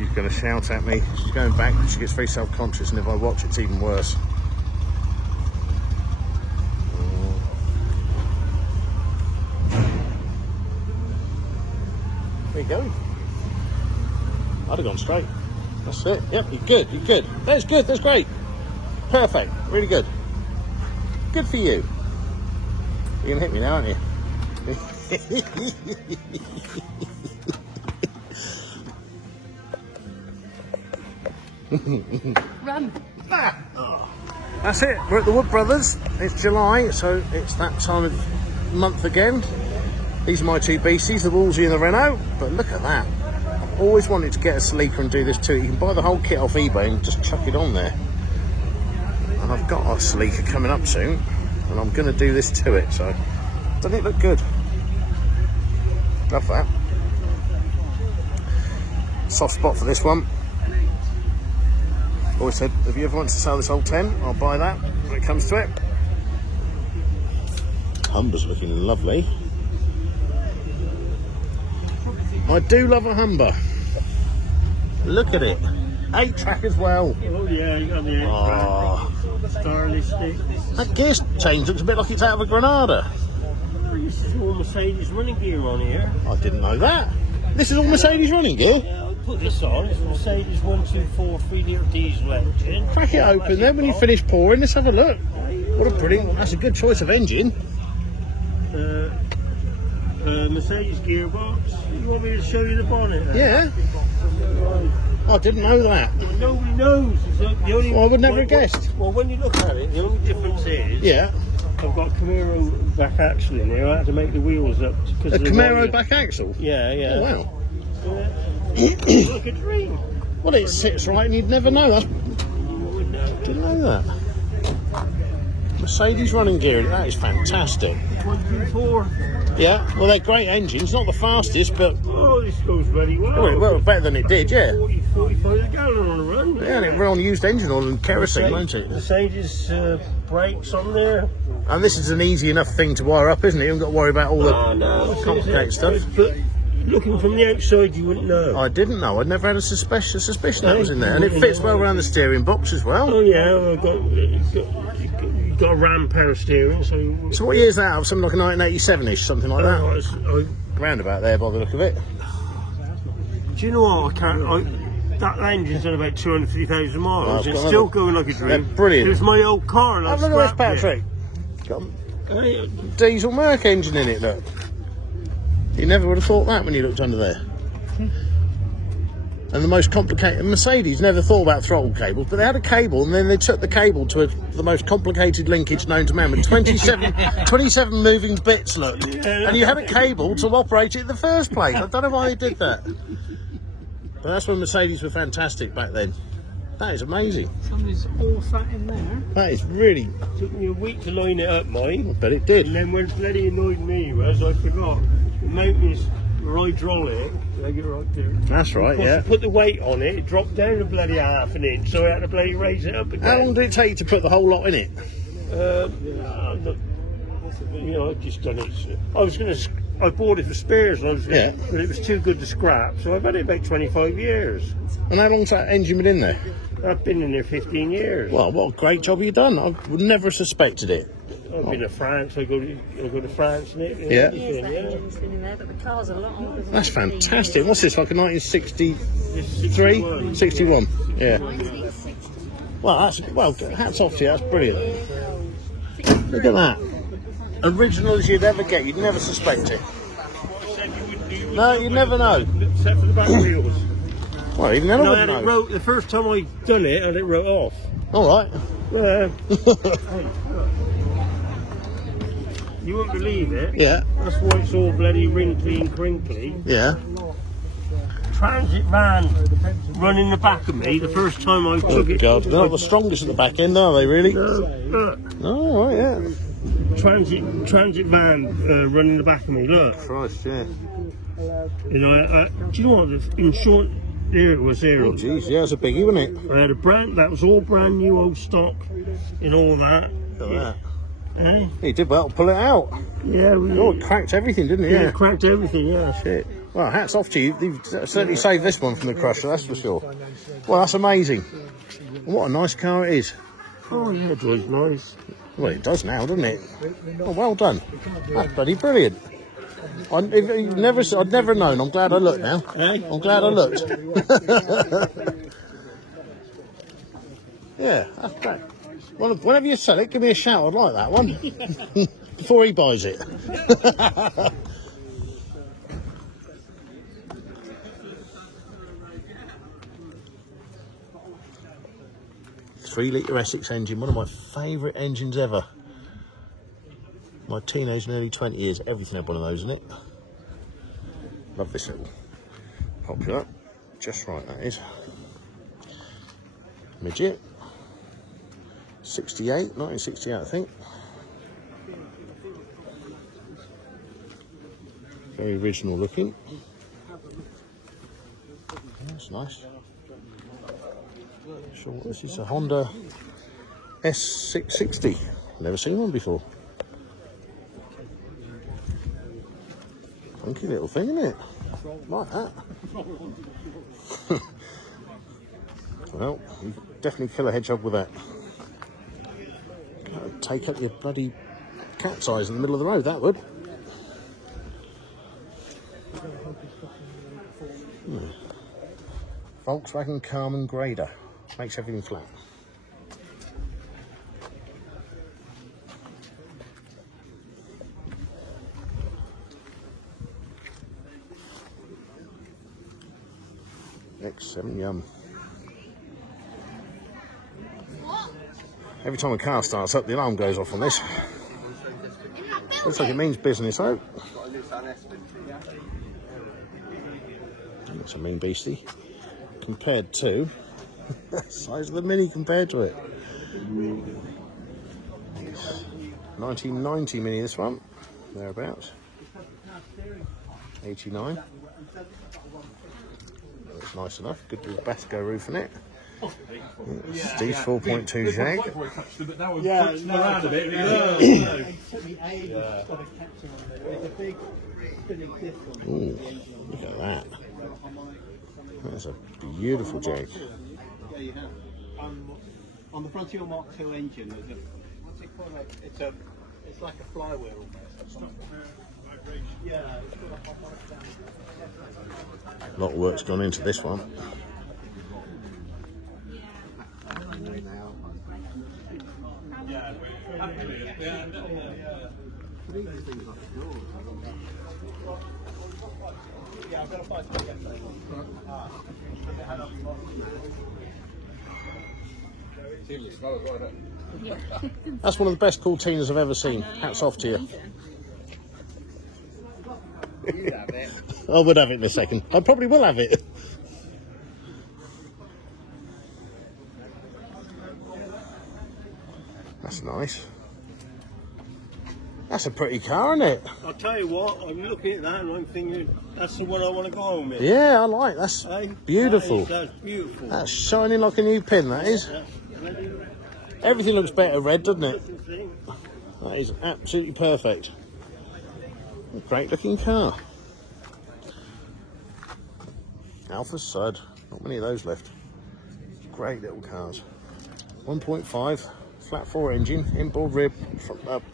she's going to shout at me. She's going back, but she gets very self-conscious, and if I watch, it's even worse. Where you going? I'd have gone straight. That's it. Yep, you're good. You're good. That's good. That's great. Perfect. Really good. Good for you. You're going to hit me now, aren't you? Run. That's it. We're at the Wood Brothers. It's July, so it's that time of month again. These are my two beasties, the Wolseley and the Renault. But look at that. I've always wanted to get a Sleeker and do this too. You can buy the whole kit off eBay and just chuck it on there. And I've got a Sleeker coming up soon, and I'm going to do this to it. So, doesn't it look good? Love that. Soft spot for this one. Always said, if you ever want to sell this old 10, I'll buy that when it comes to it. Humber's looking lovely. I do love a Humber. Look at it. 8-track as well. Oh yeah, you got the 8-track. Starless stick. That gear change looks a bit like it's out of a Granada. This is all Mercedes running gear on here. I didn't know that. This is all Mercedes running gear? Yeah, I'll put this on. It's Mercedes 124 3-litre diesel engine. Crack it open then when you finish pouring. Let's have a look. What a brilliant, that's a good choice of engine. Mercedes gearbox. You want me to show you the bonnet? Yeah. I didn't know that. Well, nobody knows. The only, I would never have guessed. Well, when you look at it, the only difference is... Yeah. I've got a Camaro back axle in there. I had to make the wheels up. A Camaro back axle? Yeah, yeah. Oh, wow. It's like a dream. Well, it sits right and you'd never know. I didn't know that. Mercedes running gear, that is fantastic. 124. Yeah, well, they're great engines, not the fastest, but... Oh, this goes very well. Well, better than it did, yeah. 45 a gallon on a run. Yeah, and it ran on used engine oil and kerosene, won't it? Mercedes brakes on there. And this is an easy enough thing to wire up, isn't it? You haven't got to worry about all the complicated stuff. But looking from the outside, you wouldn't know. I didn't know. I'd never had a suspicion that was in there. And it fits well around the steering box as well. Oh, yeah. You've got a Ram power steering. So what year is that out of? Something like a 1987-ish, something like that? Round about there by the look of it. Do you know what? That engine's done about 250,000 miles. It's still going like a dream. They're brilliant. It was my old car. Look at this, Patrick. Got a diesel Merc engine in it, look. You never would have thought that when you looked under there. And the most complicated... Mercedes never thought about throttle cables, but they had a cable, and then they took the cable to the most complicated linkage known to man, with 27 moving bits, look. And you had a cable to operate it in the first place. I don't know why they did that. But that's when Mercedes were fantastic back then. That is amazing. Somebody's all sat in there. That is really... Took me a week to line it up, mine. But it did. And then when bloody annoyed me was, I forgot. The motors were hydraulic. They get right there. That's right, yeah. I put the weight on it, it dropped down a bloody half an inch, so I had to bloody raise it up again. How long did it take you to put the whole lot in it? You know, I've just done it. I bought it for spares, but it was too good to scrap, so I've had it about 25 years. And how long's that engine been in there? I've been in there 15 years. Well, what a great job you've done. I would never have suspected it. I've been to France, I go to France and it. Yeah. Yes, that engine's been in there, but the car's a lot older than That's fantastic. What's this, like a 1963? 61. 61, yeah. 1960. Well, hats off to you, that's brilliant. Look at that. Original as you'd ever get, you'd never suspect it. No, you never know. Except for the back wheels. Well, even then I wouldn't know. It wrote, the first time I done it, and it wrote off. Alright. You won't believe it. Yeah. That's why it's all bloody wrinkly and crinkly. Yeah. Transit van running the back of me the first time I took it. God, they're not the strongest at the back end, are they, really? Look. Oh, right, yeah. Transit van running the back of me, look. Christ, yeah. You know, do you know what? In short, there it was here. Oh, jeez, yeah, it's a biggie, wasn't it? I had that was all brand new old stock and all that. Look at that. Eh? He did well to pull it out. Yeah, we Oh, it cracked everything, didn't it? yeah, cracked everything, yeah. Shit. Well, hats off to you. You've certainly saved this one from the crusher, that's for sure. Well, that's amazing. And what a nice car it is. Oh, yeah, it drives nice. Well, it does now, doesn't it? Oh, well done. That's bloody brilliant. I'd never known. I'm glad I looked now. Eh? I'm glad I looked. Yeah, that's great. Well, whenever you sell it, give me a shout. I'd like that one. Before he buys it. 3-litre Essex engine, one of my favourite engines ever. My teenage and early 20 years, everything had one of those in it. Love this little popular. Just right, that is. Midget. 1968, I think. Very original looking. That's nice. Sure what this is, a Honda S660. Never seen one before. Funky little thing, isn't it? Like that. Well, you definitely kill a hedgehog with that. That'd take up your bloody cat's eyes in the middle of the road, that would. Volkswagen Carmen Grader. Makes everything flat. X7, yum. Every time a car starts up, the alarm goes off on this. Looks like it means business, though. That's a mean beastie. Compared to size of the Mini compared to it. 1990 Mini, this one, thereabouts. 89. That's nice enough. Good with Basco roof in it. Steve's 4.2 Jag. Yeah, no, around a bit. Ooh, look at that. That's a beautiful Jag. Yeah, you have. On the Frontier Mark II engine, there's a, what's it called? It's like a flywheel almost. Yeah. A lot of work's gone into this one. That's one of the best Cortinas I've ever seen. Hats off to you. I would have it in a second. I probably will have it. That's nice. That's a pretty car, isn't it? I'll tell you what, I'm looking at that and I'm thinking, that's the one I want to go home with. Yeah, I like. That's beautiful. That's beautiful. That's shining like a new pin, that is. Everything looks better red, doesn't it? That is absolutely perfect. Great looking car. Alpha Sud. Not many of those left. Great little cars. 1.5 flat 4 engine, inboard rib,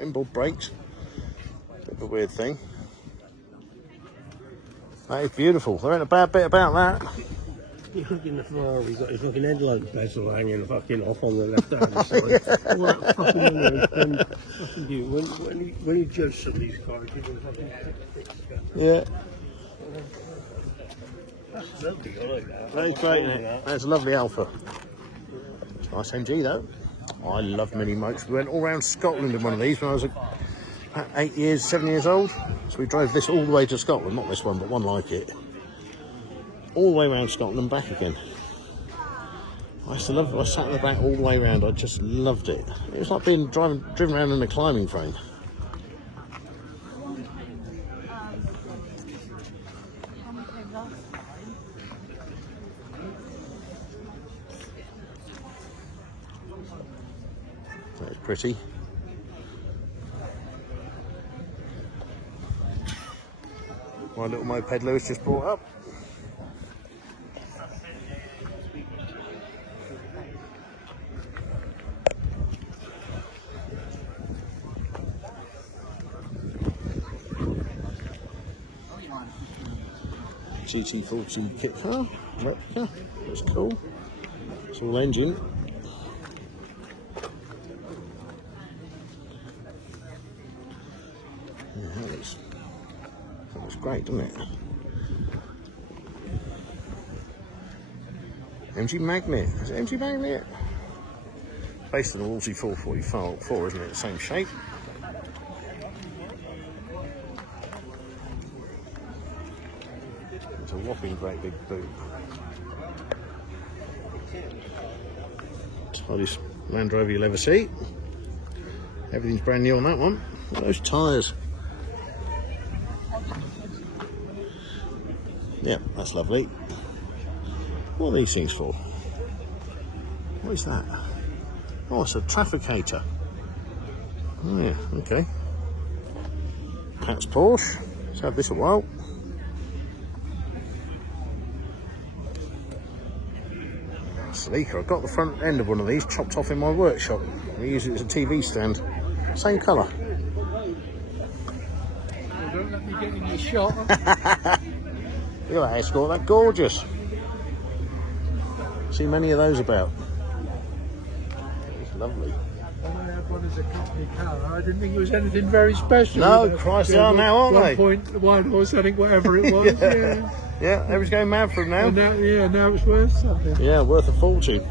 inboard brakes. Bit of a weird thing. That is beautiful. There ain't a bad bit about that. You look in the Ferrari, he's got his fucking headlight bezel hanging fucking off on the left-hand side. What fucking fucking do? When you judge some of these cars, you can fucking fix them. Yeah. That's lovely, I like that. That is great, isn't it? That's a lovely Alpha. Nice MG though. I love mini motors. We went all around Scotland in one of these when I was 7 years old. So we drove this all the way to Scotland, not this one, but one like it. All the way around Scotland and back again. I used to love it. I sat in the back all the way around. I just loved it. It was like being driven around in a climbing frame. That's pretty. my little moped Lewis just brought up. GT40 kit car, replica, that's cool. It's all engine. Yeah, that looks great, doesn't it? MG Magnet, is it MG Magnet? Based on the Wolseley 444, isn't it? Same shape. It's a whopping great big boot. Tightest Land Rover you'll ever see. Everything's brand new on that one. Look at those tyres. Yeah, that's lovely. What are these things for? What is that? Oh, it's a trafficator. Oh yeah, okay. Pat's Porsche. It's had this a while. Sleeker. I've got the front end of one of these chopped off in my workshop. I use it as a TV stand. Same colour. Well, don't let me get in your shot. Look at that Escort, that's gorgeous. See many of those about. It's lovely. When I had one as a company car, I didn't think it was anything very special. No, You know, Christ, they are now, aren't they? 1.1 or something, whatever it was. Yeah. Yeah, everyone's going mad for them now. And now it's worth something. Yeah, worth a fortune.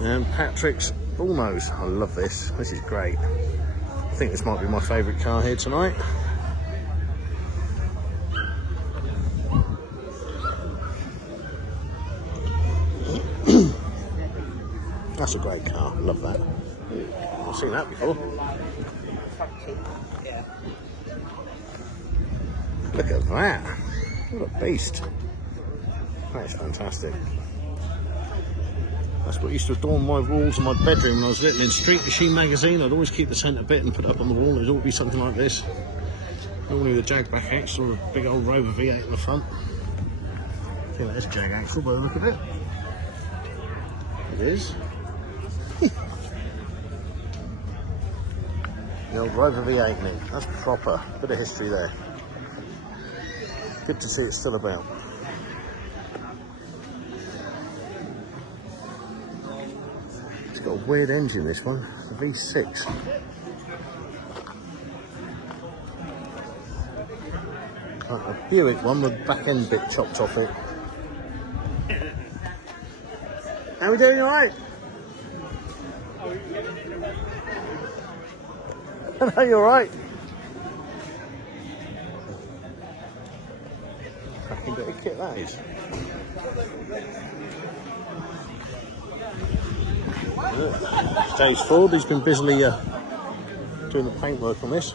And Patrick's Bullnose. I love this. This is great. I think this might be my favourite car here tonight. That's a great car. I love that. I've seen that before. Look at that. What a beast. That is fantastic. That's what used to adorn my walls in my bedroom when I was little. In Street Machine magazine, I'd always keep the centre bit and put it up on the wall. It'd always be something like this. Normally with a Jag-back axle or a big old Rover V8 in the front. I feel like it's Jag axle by the look of it. It is. The old Rover V8 in it. That's proper. Bit of history there. Good to see it's still about. It's got a weird engine, this one. A V6. Like a Buick one with the back end bit chopped off it. How we doing, alright? I know you're right. Cracking bit of kit that is. James Ford, he's been busily doing the paintwork on this.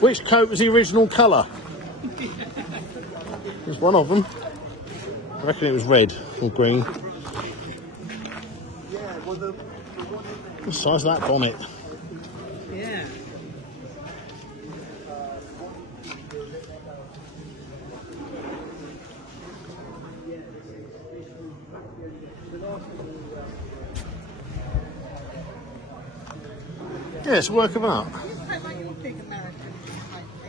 Which coat was the original colour? There's one of them. I reckon it was red or green. What the size of that bonnet? Yeah. Yeah, it's a work of art.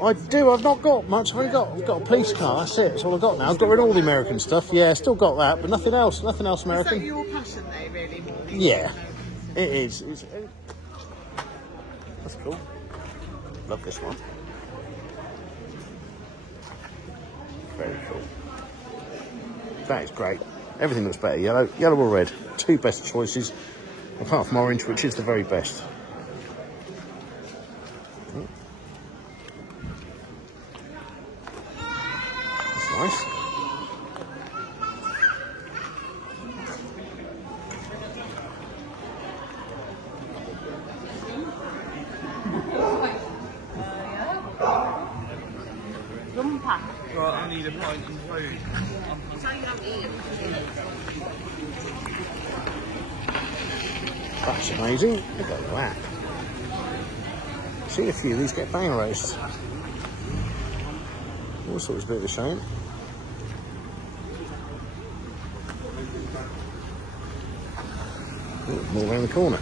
I do, I've not got much. I've got a police car, that's it. That's all I've got now. I've got rid of all the American stuff. Yeah, still got that, but nothing else American. Is that your passion though, really? Yeah, it is. That's cool. Love this one. Very cool. That is great. Everything looks better. Yellow or red. Two best choices, apart from orange, which is the very best. That's nice. Right, I need a pint and food. That's amazing. Look at that. Seen a few of these get bang raced. Also, it's a bit of a shame. Ooh, more around the corner.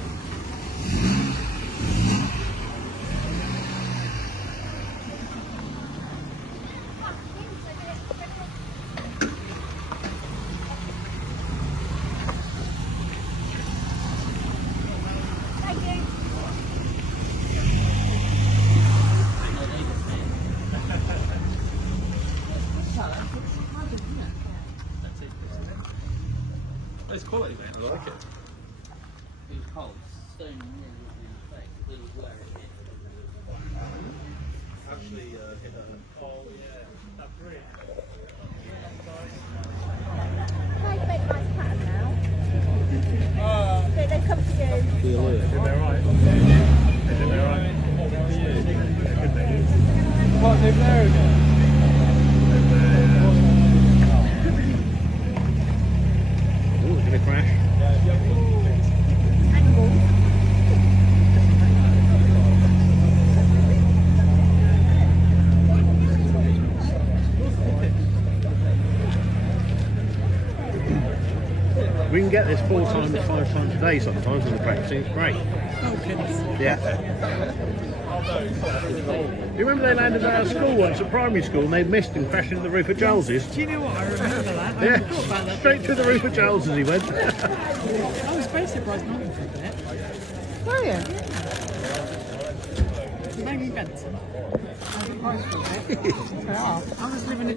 It's quality, mate. I like it. It was cold. Stone and nearly in the face. It was where it hit. Actually, hit a. Oh, yeah. That's brilliant. Can I make a nice pattern now? So they come to you. Is it alright? Is it alright? What, they're there again? Ooh, it's gonna crash. We can get this 4 times, 5 times a day sometimes in the practice. It's great. Yeah. You remember they landed at our school once at primary school and they missed and crashed into the roof of Charles's? Do you know what? I remember that. Yeah, straight through the roof of Charles's he went. I was very surprised not to think it. Oh yeah. Maybe Benson. I was surprised for it. I was living in